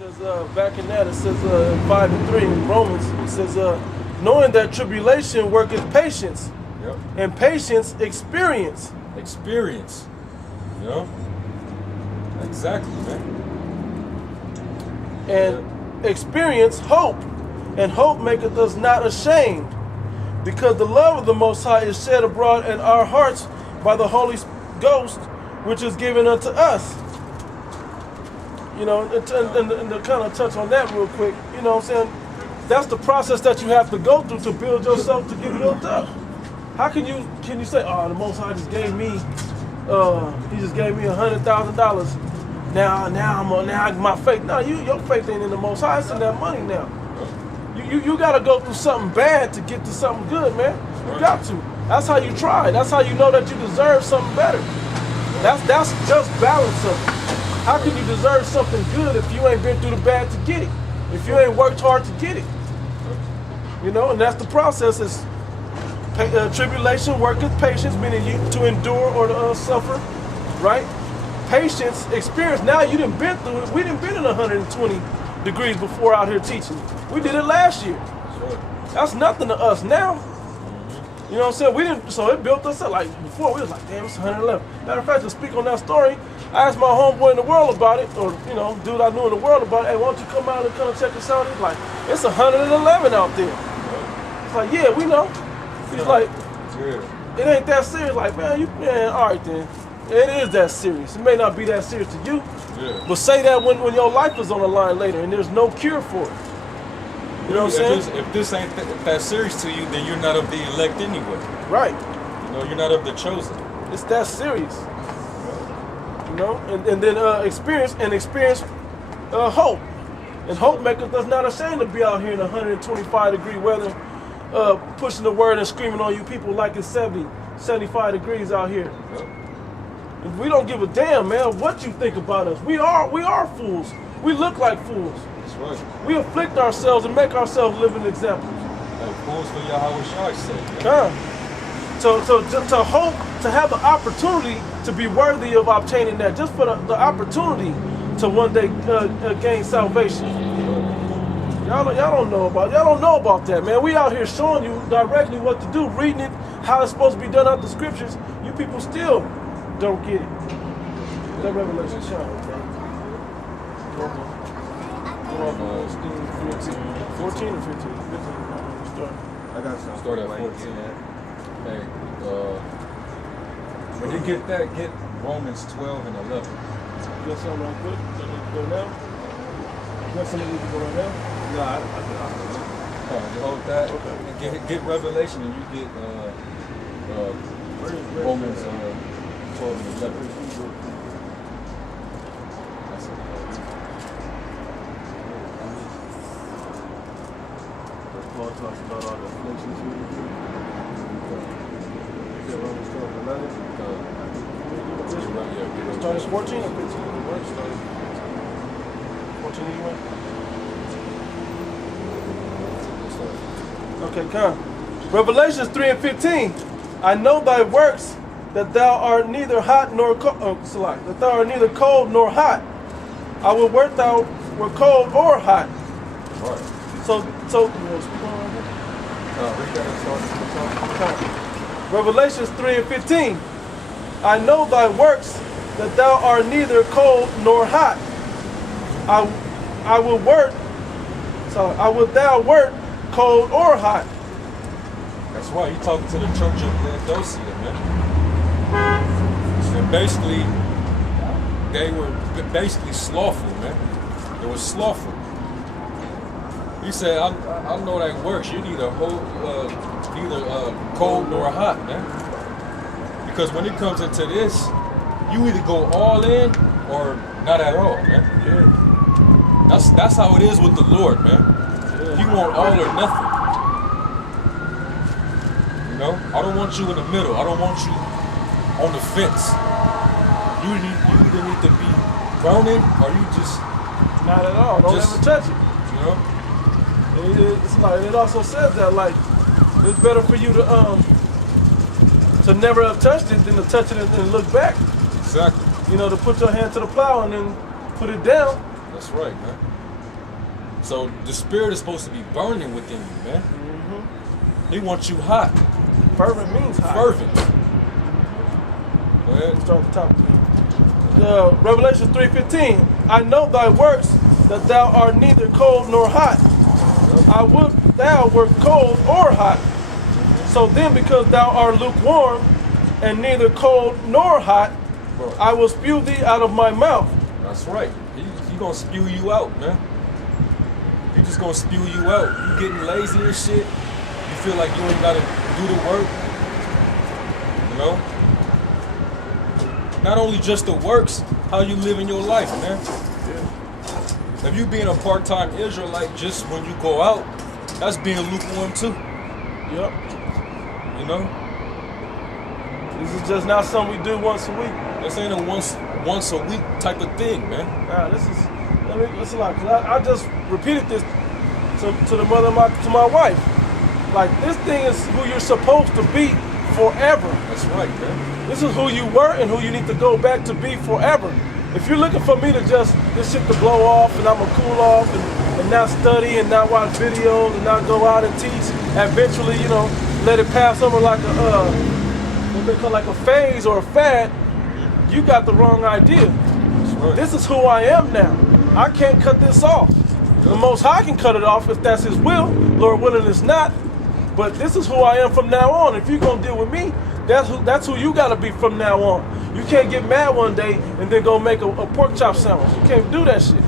says back in that, it says in 5 and 3 in Romans, it says, knowing that tribulation worketh patience, Yep. and patience experience. Experience. Yep. Exactly, man. And experience hope, and hope maketh us not ashamed, because the love of the Most High is shed abroad in our hearts by the Holy Ghost, which is given unto us. You know, and to kind of touch on that real quick, you know what I'm saying? That's the process that you have to go through to build yourself to get built up. How can you say, oh, the Most High just gave me, he just gave me $100,000. Now my faith. No, your faith ain't in the Most High. It's in that money now. You got to go through something bad to get to something good, man. You got to. That's how you try. That's how you know that you deserve something better. That's just balance of it. How can you deserve something good if you ain't been through the bad to get it? If you ain't worked hard to get it? You know, and that's the process. Is tribulation worketh patience, meaning you to endure or to suffer, right? Patience, experience. Now you done been through it. We done been in 120 degrees before out here teaching. We did it last year. That's nothing to us now. You know what I'm saying? We didn't, so it built us up. Like before, we was like, damn, it's 111. Matter of fact, to speak on that story, I asked my homeboy in the world about it, or you know, dude I knew in the world about it. Hey, why don't you come out and come check us out? He's like, it's 111 out there. It's like, yeah, we know. He's like, it ain't that serious. Like, man, all right then. It is that serious. It may not be that serious to you, but say that when your life is on the line later and there's no cure for it. You know what I'm saying? If this ain't that serious to you, then you're not of the elect anyway. Right. You know, you're not of the chosen. It's that serious. You know, and then experience hope. And hope maketh us not ashamed to be out here in 125 degree weather, pushing the word and screaming on you people like it's 70, 75 degrees out here. And we don't give a damn, man, what you think about us. We are fools. We look like fools. That's right. We afflict ourselves and make ourselves living examples. Like fools for Yahweh Shai's sake. To hope, to have the opportunity to be worthy of obtaining that, just for the opportunity to one day gain salvation. Y'all don't know about that, man. We out here showing you directly what to do, reading it, how it's supposed to be done out the scriptures. You people still don't get it. That Revelation chapter, bro. 14 or 15? 15. Start. I got some. Start at 14. Hey, when you get that, get Romans 12 and 11. You got something right quick? You need to go now? You got something you need to go right now? No, I You hold that. Okay. And get Revelation, and you get Romans 12 and 11. That's it. Paul talks about all the afflictions we went through. You said Romans 12 and 11? Start at 14 or 15? 14 anyway? Okay, come. Revelations 3 and 15. I know thy works, that thou art neither hot nor cold. That thou art neither cold nor hot. I would work thou were cold or hot. All right. So you want to speak on Read that and start. Revelations 3 and 15. I know thy works, that thou art neither cold nor hot. I would thou wert cold or hot. That's why you talking to the church of Laodicea, man. And basically, they were basically slothful, man. They were slothful. He said, I know that works. You neither cold nor hot, man. Because when it comes into this, you either go all in or not at all, man. Yeah. That's how it is with the Lord, man. Yeah. He want all or nothing. You know, I don't want you in the middle. I don't want you on the fence. You either need to be burning or you just Not at all. Don't ever touch it. You know. It's like it also says that like it's better for you to never have touched it than to touch it and look back. Exactly. You know, to put your hand to the plow and then put it down. That's right, man. So the spirit is supposed to be burning within you, man. Mm-hmm. He wants you hot. Fervent means hot. Fervent. Go ahead. Let's start at the top. Revelation 3:15. I know thy works, that thou art neither cold nor hot. I would thou wert cold or hot. So then, because thou art lukewarm, and neither cold nor hot, Bro. I will spew thee out of my mouth. That's right. He gonna spew you out, man. He just gonna spew you out. You getting lazy and shit. You feel like you ain't gotta do the work. You know? Not only just the works, how you living your life, man. Yeah. If you being a part-time Israelite just when you go out, that's being lukewarm too. Yep. You know? This is just not something we do once a week. This ain't a once a week type of thing, man. Nah, listen a lot. Cause I just repeated this to the mother of to my wife. Like, this thing is who you're supposed to be forever. That's right, man. This is who you were and who you need to go back to be forever. If you're looking for me to just this shit to blow off and I'm gonna cool off and not study and not watch videos and not go out and teach, eventually, you know, let it pass over like a what they call like a phase or a fad, you got the wrong idea. That's right. This is who I am now. I can't cut this off. The Most High can cut it off if that's His will. Lord willing, it's not. But this is who I am from now on. If you're gonna deal with me, that's who you gotta be from now on. You can't get mad one day and then go make a pork chop sandwich. You can't do that shit.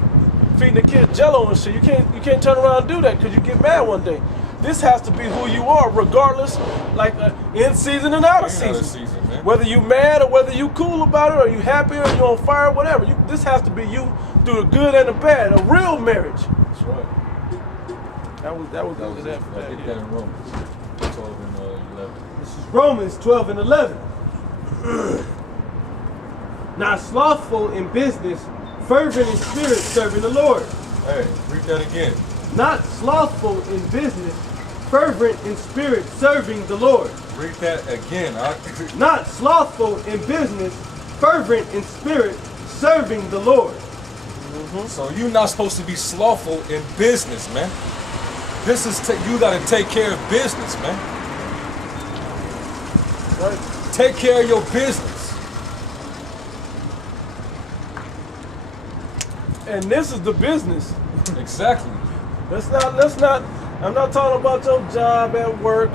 Feeding the kids Jello and shit. You can't turn around and do that because you get mad one day. This has to be who you are, regardless, like in season and out of season. Whether you mad or whether you cool about it, or you happy or you on fire, whatever. This has to be you through the good and the bad. A real marriage. That's right. That was Get that yeah. in Romans 12 and 11. This is Romans 12 and 11. Not slothful in business, fervent in spirit, serving the Lord. Hey, read that again. Not slothful in business, fervent in spirit, serving the Lord. Read that again. Not slothful in business, fervent in spirit, serving the Lord. So you're not supposed to be slothful in business, man. This is you got to take care of business, man. Right. Take care of your business. And this is the business. Exactly. Let's not, I'm not talking about your job at work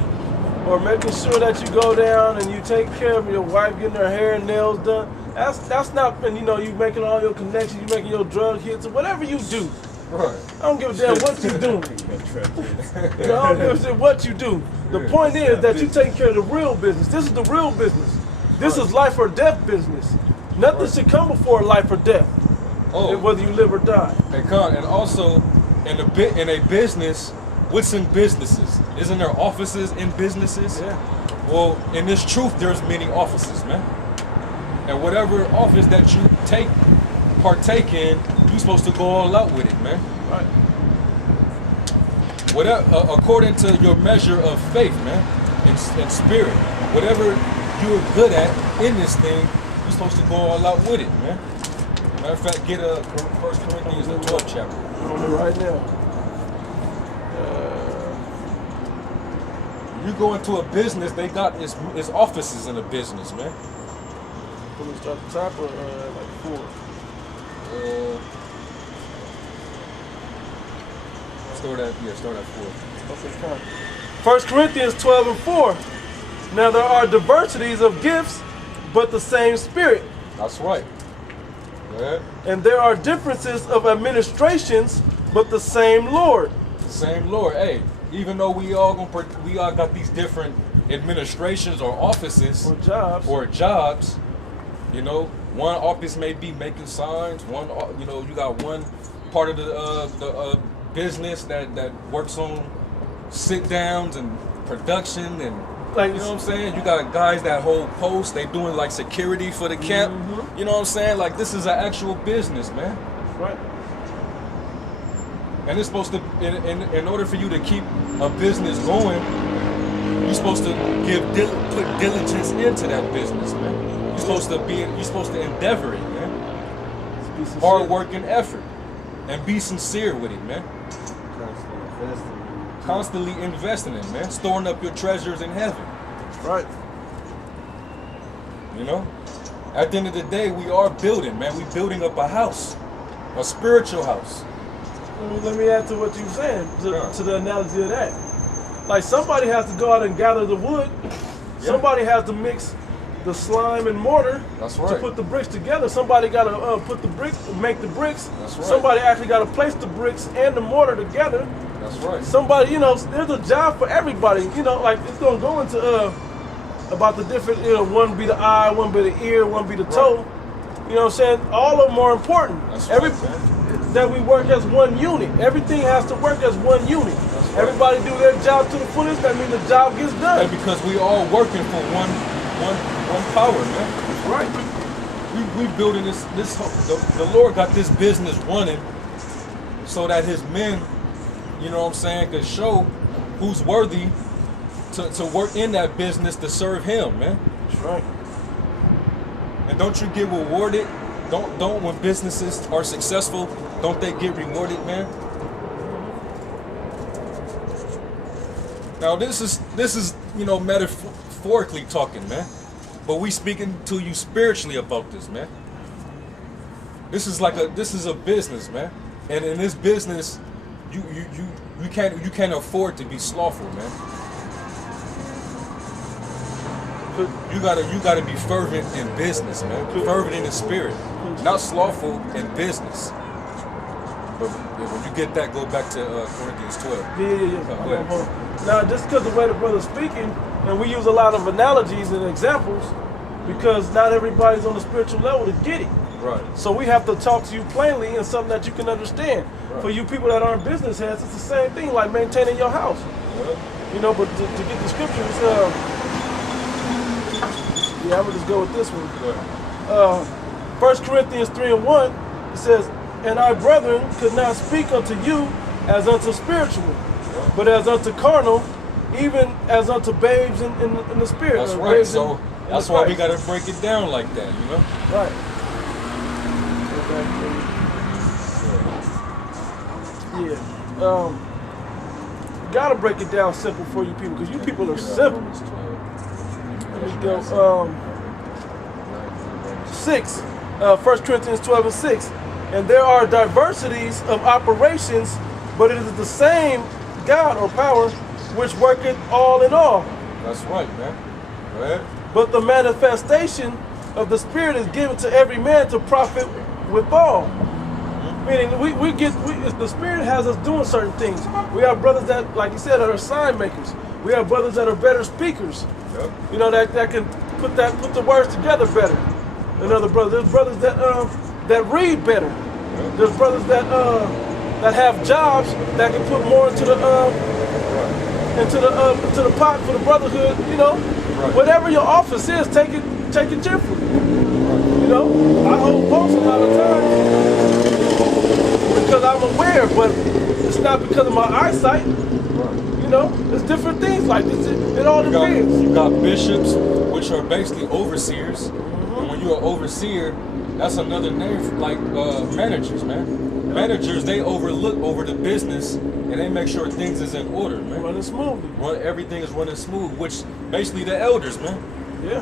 or making sure that you go down and you take care of your wife getting her hair and nails done. That's not, and you know, you making all your connections, you making your drug hits or whatever you do. Right. I don't give a damn what you do. You know, I don't give a shit what you do. The point is that you take care of the real business. This is the real business. This is life or death business. Nothing should come before life or death. Oh, Whether you live or die. and also in a business, what's in businesses? Isn't there offices in businesses? Yeah. Well, in this truth, there's many offices, man. And whatever office that you partake in, you're supposed to go all out with it, man. Right. Whatever, according to your measure of faith, man, and spirit, whatever you're good at in this thing, you're supposed to go all out with it, man. Matter of fact, get 1 Corinthians, the 12th chapter. I'm on it right now. You go into a business, they got its offices in a business, man. Let me start at the top or like 4? Start at 4. Okay, come on. 1 Corinthians 12 and 4. Now there are diversities of gifts, but the same Spirit. That's right. Go ahead. And there are differences of administrations, but the same Lord. The same Lord. Hey, even though we all got these different administrations or offices Or jobs. you know, one office may be making signs. One, you know, you got one part of the business that works on sit downs and production and. Like, you know what I'm saying? You got guys that hold posts. They doing like security for the camp. Mm-hmm. You know what I'm saying? Like, this is an actual business, man. Right. And it's supposed to, in order for you to keep a business going, you're supposed to put diligence into that business, man. You're supposed to endeavor it, man. Hard work and effort. And be sincere with it, man. Constantly investing in it, man. Storing up your treasures in heaven. Right. You know? At the end of the day, we are building, man. We're building up a house. A spiritual house. Let me add to what you're saying, Yeah. to the analogy of that. Like somebody has to go out and gather the wood. Somebody has to mix the slime and mortar That's to right. put the bricks together. Somebody got to put the bricks, make the bricks. That's right. Somebody actually got to place the bricks and the mortar together. That's right. Somebody, you know, there's a job for everybody. You know, like it's gonna go into about the different. You know, one be the eye, one be the ear, one be the toe. You know what I'm saying? All of them are important. That's Every right, man. that we work as one unit. Everything has to work as one unit. That's right. Everybody do their job to the fullest. That means the job gets done. And because we all working for one power, man. Right. We building this the Lord got this business running so that his men, you know what I'm saying, could show who's worthy to work in that business to serve him, man. That's right. And don't you get rewarded? Don't when businesses are successful, don't they get rewarded, man? Now this is you know, metaphorically talking, man. But we speaking to you spiritually about this, man. This is a business, man. And in this business, you can't afford to be slothful, man. You gotta be fervent in business, man. Fervent in the spirit, not slothful in business. But when you get that, go back to Corinthians 12. Yeah. Go ahead. Now, just because the way the brother's speaking, and we use a lot of analogies and examples, because not everybody's on the spiritual level to get it. Right. So we have to talk to you plainly in something that you can understand. Right. For you people that aren't business heads, it's the same thing like maintaining your house. Yeah. You know, but to get the scriptures, I'm gonna just go with this one. Go ahead. 1 Corinthians 3:1, it says, "And our brethren could not speak unto you as unto spiritual, but as unto carnal, even as unto babes in the spirit." That's or right. babes So in that's the why we Christ. gotta break it down like that, you know? Right. Yeah. Gotta break it down simple for you people, because you people are simple. Let me go. 6. 1 Corinthians 12:6. "And there are diversities of operations, but it is the same God or power which worketh all in all. That's right, man. Go ahead. But the manifestation of the Spirit is given to every man to profit withal." Meaning, the Spirit has us doing certain things. We have brothers that, like you said, are sign makers. We have brothers that are better speakers. Yep. You know, that can put the words together better. Another brother. There's brothers that read better. There's brothers that have jobs that can put more into the pot for the brotherhood. You know, Right. whatever your office is, take it cheerfully. You know, I hold posts a lot of times because I'm aware, but it's not because of my eyesight. You know, there's different things like this. It all depends. You got bishops, which are basically overseers. And when you're an overseer, that's another name for like managers, man. Managers, they overlook over the business and they make sure things is in order, man. Running smoothly. Everything is running smooth, which basically the elders, man. Yeah.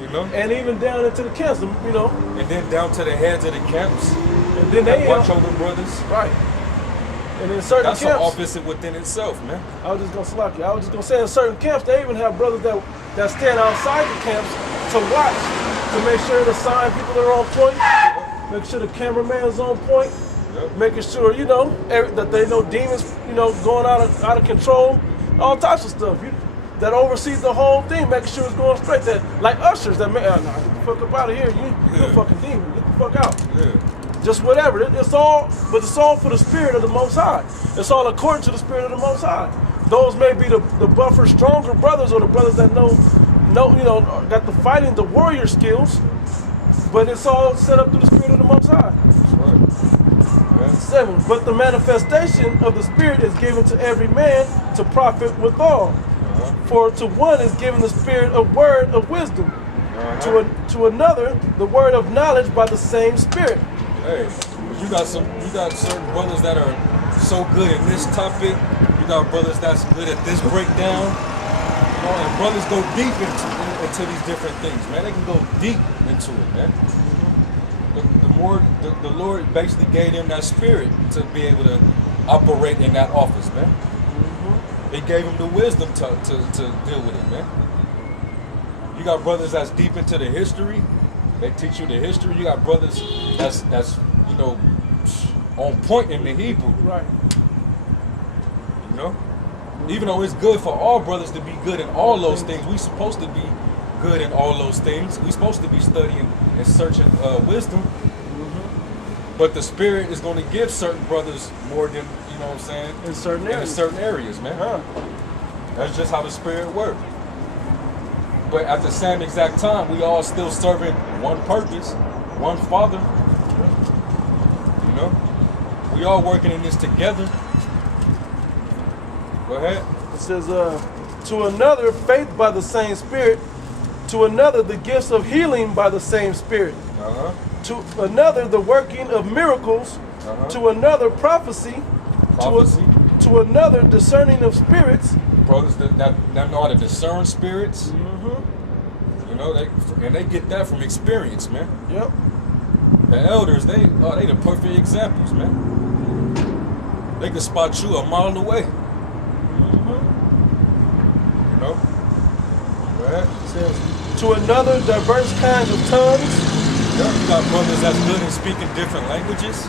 You know? And even down into the camps, you know. And then down to the heads of the camps. And then they watch over brothers. Right. And in certain That's an camps, office within itself, man. I was just gonna slack you. I was just gonna say in certain camps, they even have brothers that stand outside the camps to watch, to make sure the sign people are on point, make sure the cameraman's on point, making sure, you know, that they know demons, you know, going out of control, all types of stuff. That oversees the whole thing, making sure it's going straight. That like ushers that get the fuck up out of here. You a fucking demon. Get the fuck out. Yeah. Just whatever. It's all for the Spirit of the Most High. It's all according to the Spirit of the Most High. Those may be the buffer, stronger brothers, or the brothers that know, you know, got the fighting, the warrior skills. But it's all set up through the Spirit of the Most High. That's right. Yeah. 7. But the manifestation of the Spirit is given to every man to profit withal. For to one is given the Spirit of word of wisdom, to another the word of knowledge by the same Spirit. Hey, You got certain brothers that are so good in this topic. You got brothers that's good at this breakdown. You know, and brothers go deep into these different things, man. They can go deep into it, man. The Lord basically gave them that spirit to be able to operate in that office, man. He gave them the wisdom to deal with it, man. You got brothers that's deep into the history. They teach you the history. You got brothers that's you know, on point in the Hebrew. Right. You know? Even though it's good for all brothers to be good in all those things, we supposed to be good in all those things. We supposed to be studying and searching wisdom. But the Spirit is going to give certain brothers more than, you know what I'm saying? In certain areas. In certain areas, man. That's just how the Spirit works. But at the same exact time, we all still serving one purpose, one Father. You know? We all working in this together. Go ahead. It says, to another, faith by the same Spirit. To another, the gifts of healing by the same Spirit. To another, the working of miracles. To another, prophecy. To another, discerning of spirits. Brothers that know how to discern spirits. You know, they get that from experience, man. Yep. The elders, they the perfect examples, man. They can spot you a mile away. You know? Go ahead. It says, to another, diverse kinds of tongues. Yeah, you got brothers that's good in speaking different languages.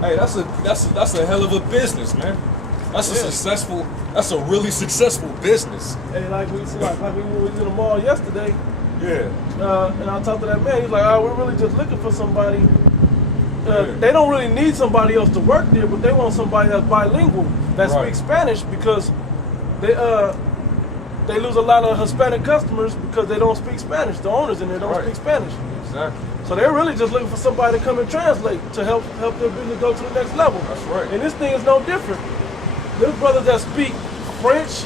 Hey, that's a hell of a business, man. That's a really successful business. Hey, like we was in the mall yesterday. Yeah. And I talked to that man. He's like, "Oh, we're really just looking for somebody. They don't really need somebody else to work there, but they want somebody that's bilingual that speaks Spanish because they lose a lot of Hispanic customers because they don't speak Spanish. The owners in there don't speak Spanish. Exactly. So they're really just looking for somebody to come and translate to help their business go to the next level. That's right. And this thing is no different. There's brothers that speak French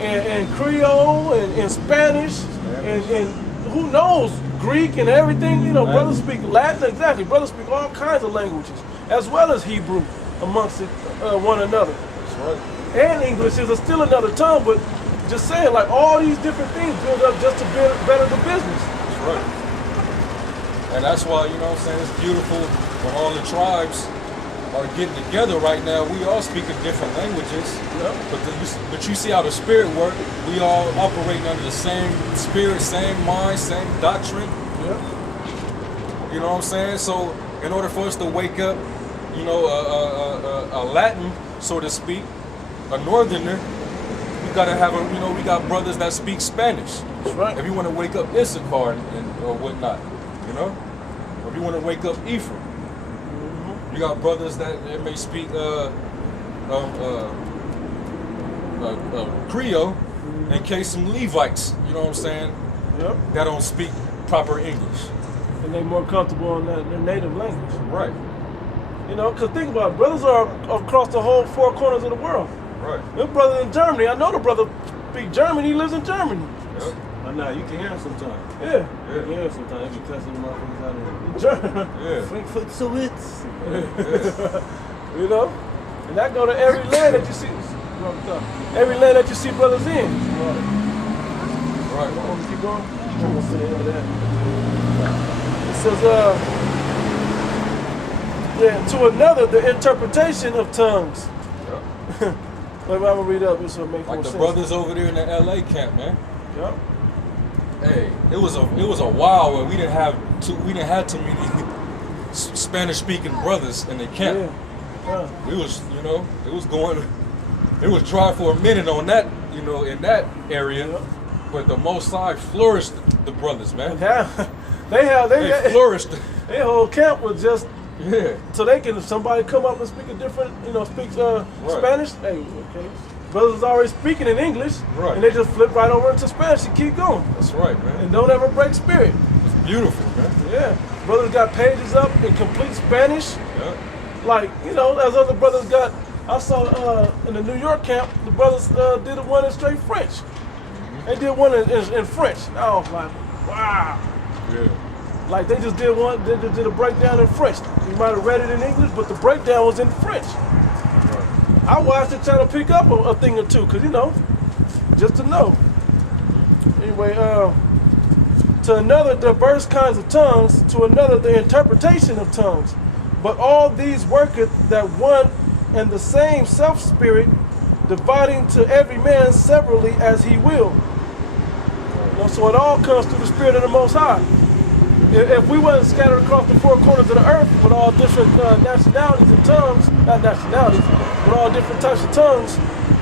and Creole and Spanish and who knows, Greek and everything. You know, brothers speak Latin, exactly. Brothers speak all kinds of languages, as well as Hebrew amongst one another. That's right. And English is still another tongue, but just saying, like, all these different things build up just to better the business. That's right. And that's why, you know what I'm saying, it's beautiful when all the tribes are getting together right now. We all speaking different languages. Yep. But you see how the Spirit work. We all operating under the same spirit, same mind, same doctrine. Yep. You know what I'm saying? So in order for us to wake up, you know, a Latin, so to speak, a Northerner, we gotta have we got brothers that speak Spanish. That's right. If you want to wake up Issachar or whatnot, you know, or if you want to wake up Ephraim, you got brothers that may speak Creole, in case some Levites, you know what I'm saying, that don't speak proper English. And they're more comfortable in their native language. Right. You know, because think about it, brothers are across the whole four corners of the world. Right. There's brother in Germany. I know the brother speaks German. He lives in Germany. Yep. I know, you can hear him sometimes. Yeah. You can hear him sometimes. You be cussing them motherfuckers out there. German. Yeah. Frankfurt Sowitz. You know? And that go to every land that you see. Every land that you see brothers in. Right. Want to keep going? I'm going to say that. It says, to another, the interpretation of tongues. Yep. I'm going to read up. This will make more Like the sense. brothers over there in the LA camp, man. Yep. Hey, it was a while where we didn't have too many Spanish speaking brothers in the camp. Yeah. We was, it was dry for a minute on that, in that area. Yep. But the Most High flourished the brothers, man. They flourished. Their whole camp was just Yeah. so they can. If somebody come up and speak a different, speaks Spanish. Hey, okay. Brothers already speaking in English, Right. and they just flip right over into Spanish and keep going, That's right, man. and don't ever break spirit. It's beautiful, man. Yeah, brothers got pages up in complete Spanish, Yeah. like as other brothers got. I saw in the New York camp, the brothers did one in straight French. They did one in French. I was like, wow. Yeah. Like they just did one, they just did a breakdown in French. You might have read it in English, but the breakdown was in French. I watched it trying to pick up a thing or two, cause you know, just to know. Anyway, to another diverse kinds of tongues, to another the interpretation of tongues. But all these worketh that one and the same self-spirit, dividing to every man severally as he will. You know, so it all comes through the Spirit of the Most High. If we wasn't scattered across the four corners of the earth with all different nationalities and tongues, not nationalities, with all different types of tongues,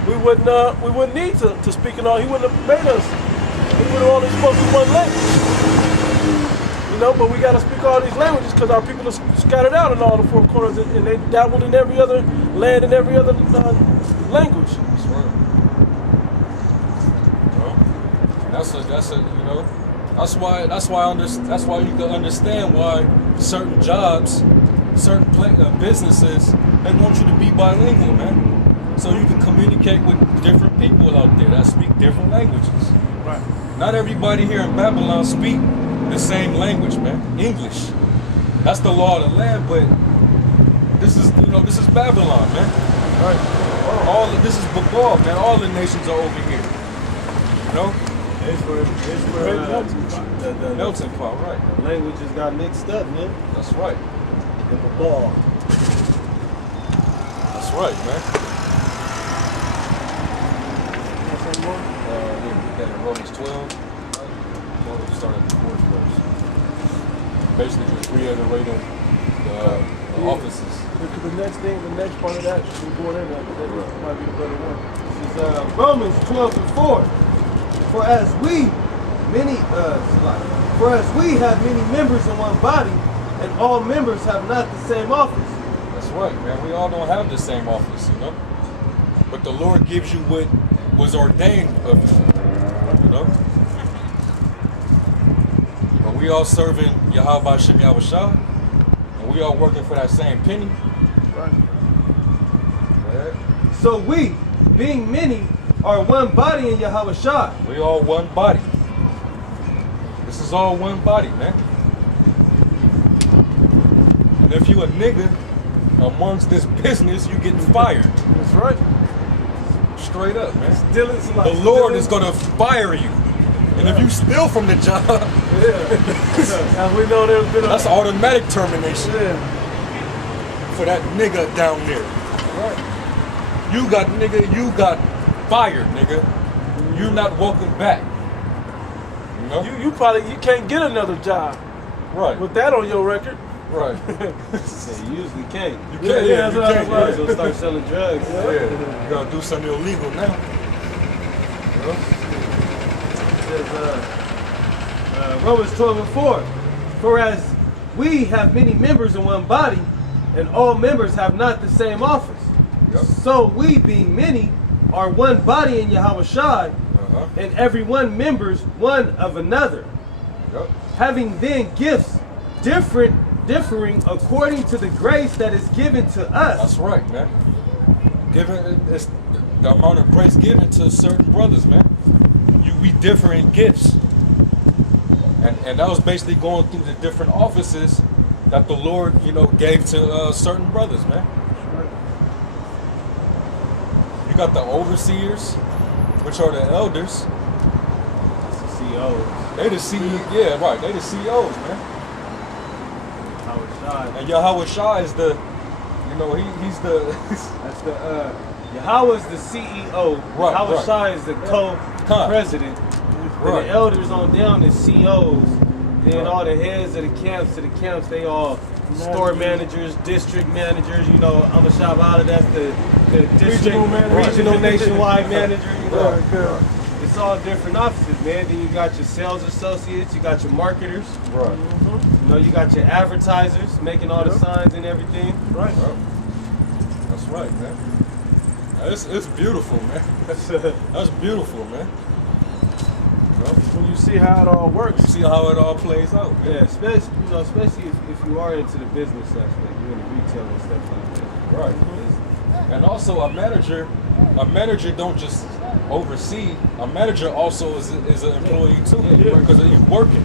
we wouldn't need to speak in all. He wouldn't have made us. We would have only spoken one language. You know, but we got to speak all these languages because our people are scattered out in all the four corners, and they dabbled in every other land and every other language. That's right. Well, that's a you know. That's why you can understand why certain jobs, certain businesses, they want you to be bilingual, man. So you can communicate with different people out there that speak different languages. Right. Not everybody here in Babylon speak the same language, man. English. That's the law of the land, but this is Babylon, man. Right. This is Babal, man. All the nations are over here. You know? It's where the Melting pot, right. languages got mixed up, man. That's right. In the ball. That's right, man. That in Romans 12. We'll start at the 4th verse. Basically just reiterating the offices. The next part of that, we're going in there, that might be the better one. This is Romans 12:4. For as we have many members in one body, and all members have not the same office. That's right, man. We all don't have the same office, you know? But the Lord gives you what was ordained of you, you know? But we all serving Yahweh Hashem Yahushua, and we all working for that same penny. Right. Right. So we, being many, are one body in Yahweh Shai. We all one body. This is all one body, man. And if you a nigga amongst this business, you getting fired. That's right. Straight up, man. The The Lord is gonna fire you. And if you steal from the job, yeah. And we know there's been that's automatic termination yeah. for that nigga down there. Right. You got fired, nigga. You're not welcome back. You know? You can't get another job Right. with that on your record. Right. Yeah, you usually can't. You can't. Yeah, You that's can't. right. You gotta start selling drugs. Yeah. You gotta do something illegal now. You know? It says, Romans 12:4. For as we have many members in one body, and all members have not the same office. Yep. So we, being many, are one body in Yahweh Shai, Uh-huh. and every one members one of another. Yep. Having then gifts differing according to the grace that is given to us. That's right, man. It's the amount of grace given to certain brothers, man. We differ in gifts. And that was basically going through the different offices that the Lord, gave to certain brothers, man. You got the overseers, which are the elders. It's the CEOs. They the CEO, yeah, right. They the CEOs, man. Howard Shai. And Yahweh Shai is the, he's the. That's the Yahweh is the CEO. Right, Yahweh right. Shai is the co-president. Right. And the elders on down is CEOs. Then all the heads of the camps, they all store managers, district managers. I'm a Shabbat, that's the district, regional nationwide manager. Right. It's all different offices, man. Then you got your sales associates, you got your marketers. Right. You got your advertisers making all the signs and everything. Right. That's right, man. It's beautiful, man. That's beautiful, man. When you see how it all works. You see how it all plays out. Man. Yeah, especially if you are into the business aspect, you're in the retail and stuff like that. Right. And also a manager don't just oversee. A manager also is an employee too, because he's working.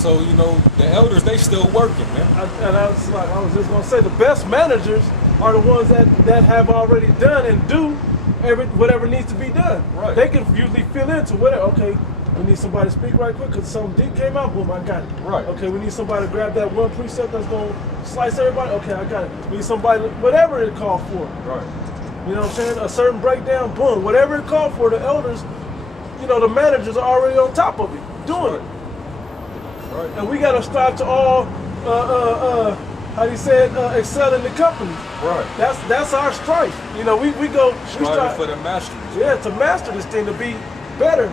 So, you know, the elders, they still working, man. I was just gonna say, the best managers are the ones that have already done and do whatever needs to be done. Right. They can usually fill into whatever. Okay, we need somebody to speak right quick because something deep came out. Boom, I got it. Right. Okay, we need somebody to grab that one precept that's gonna slice everybody. Okay, I got it. We need somebody, whatever it called for. Right. You know what I'm saying? A certain breakdown. Boom, whatever it called for. The elders, you know, the managers are already on top of it, doing it. Right. And we gotta strive to all, how do you say it, excel in the company. Right. That's our strife. You know, we Striving strive for the mastery. yeah, to master this thing, to be better.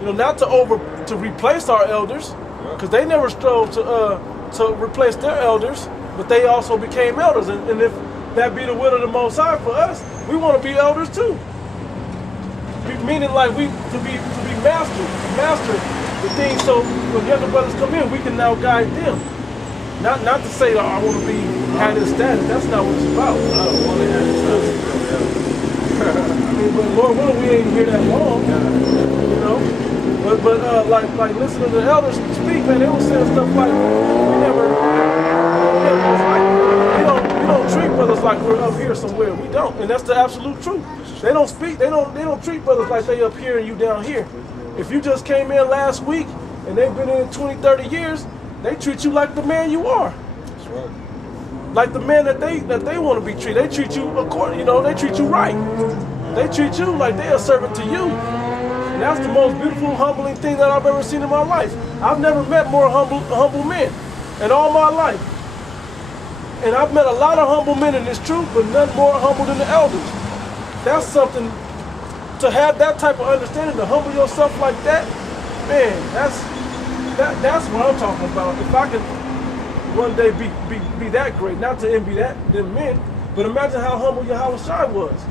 You know, not to replace our elders, because they never strove to replace their elders, but they also became elders. And if that be the will of the Most High for us, we want to be elders too. Meaning, like, to be master the thing, so when the other brothers come in, we can now guide them. Not to say that I want to have this status. That's not what it's about. I don't want to have this. I mean, but Lord willing, we ain't here that long. You know. But like listening to the elders speak, man, they don't say stuff like we don't treat brothers like we're up here somewhere. We don't, and that's the absolute truth. They don't speak. They don't treat brothers like they up here and you down here. If you just came in last week and they've been in 20, 30 years, they treat you like the man you are. That's right. Like the man that they want to be treated. They treat you according, you know, they treat you right. They treat you like they're a servant to you. And that's the most beautiful, humbling thing that I've ever seen in my life. I've never met more humble men in all my life. And I've met a lot of humble men in this truth, but none more humble than the elders. That's something, to have that type of understanding, to humble yourself like that, man, that's what I'm talking about. If I could one day be that great, not to envy them men, but imagine how humble Yahweh Shai was.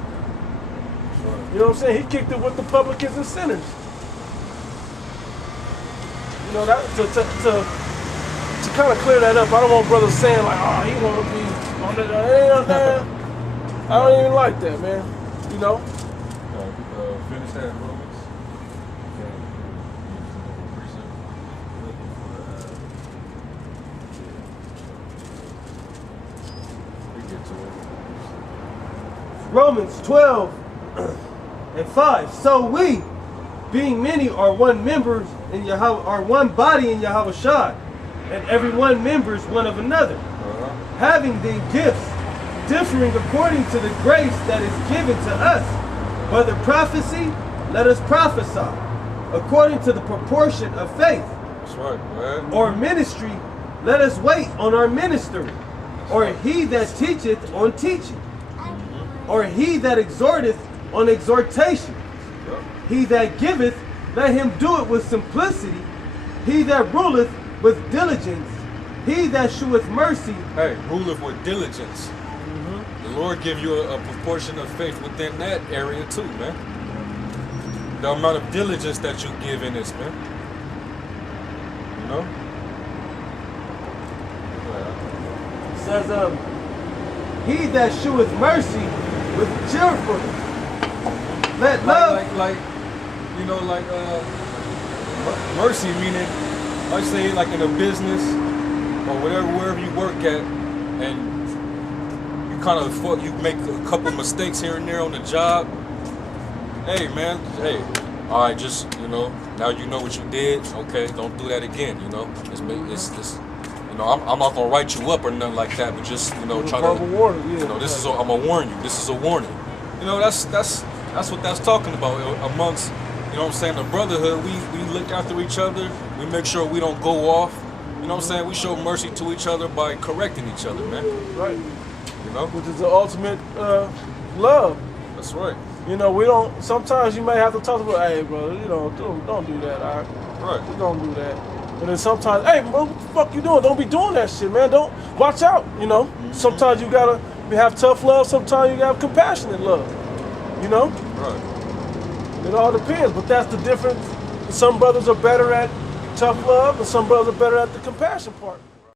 You know what I'm saying? He kicked it with the publicans and sinners. You know, that to kind of clear that up, I don't want brothers saying like, oh, he want to be on that. I don't even like that, man. You know? Finish that in Romans. Romans 12 and 5. So we, being many, are one members in Yahweh, are one body in Yahweh Shai, and every one members one of another, having the gifts differing according to the grace that is given to us. Whether prophecy, let us prophesy according to the proportion of faith. That's right, man. Or ministry, let us wait on our ministering. Or he that teacheth on teaching. Or he that exhorteth on exhortation. He that giveth, let him do it with simplicity. He that ruleth with diligence. He that sheweth mercy. Hey, ruleth with diligence. The Lord give you a proportion of faith within that area too, man. The amount of diligence that you give in this, man. You know? It says, he that sheweth mercy with cheerfulness. Let love. Like you know, mercy meaning, like say, like in a business or wherever you work at, and you make a couple mistakes here and there on the job. Hey man, all right, just, you know, now you know what you did. Okay, don't do that again. You know, it's you know, I'm not gonna write you up or nothing like that, but just, you know, try to, warning, yeah. you know, I'm gonna warn you. This is a warning. You know, that's what that's talking about amongst, you know what I'm saying, the brotherhood. We look after each other. We make sure we don't go off. You know what I'm saying? We show mercy to each other by correcting each other, man. Right. You know? Which is the ultimate love. That's right. You know, we don't, sometimes you may have to talk about, hey, brother, you know, don't do that, all right? Right. Just don't do that. And then sometimes, hey, bro, what the fuck you doing? Don't be doing that shit, man. Don't, watch out, you know? Sometimes you gotta have tough love, sometimes you gotta have compassionate love, you know? Right. It all depends, but that's the difference. Some brothers are better at tough love, and some brothers are better at the compassion part.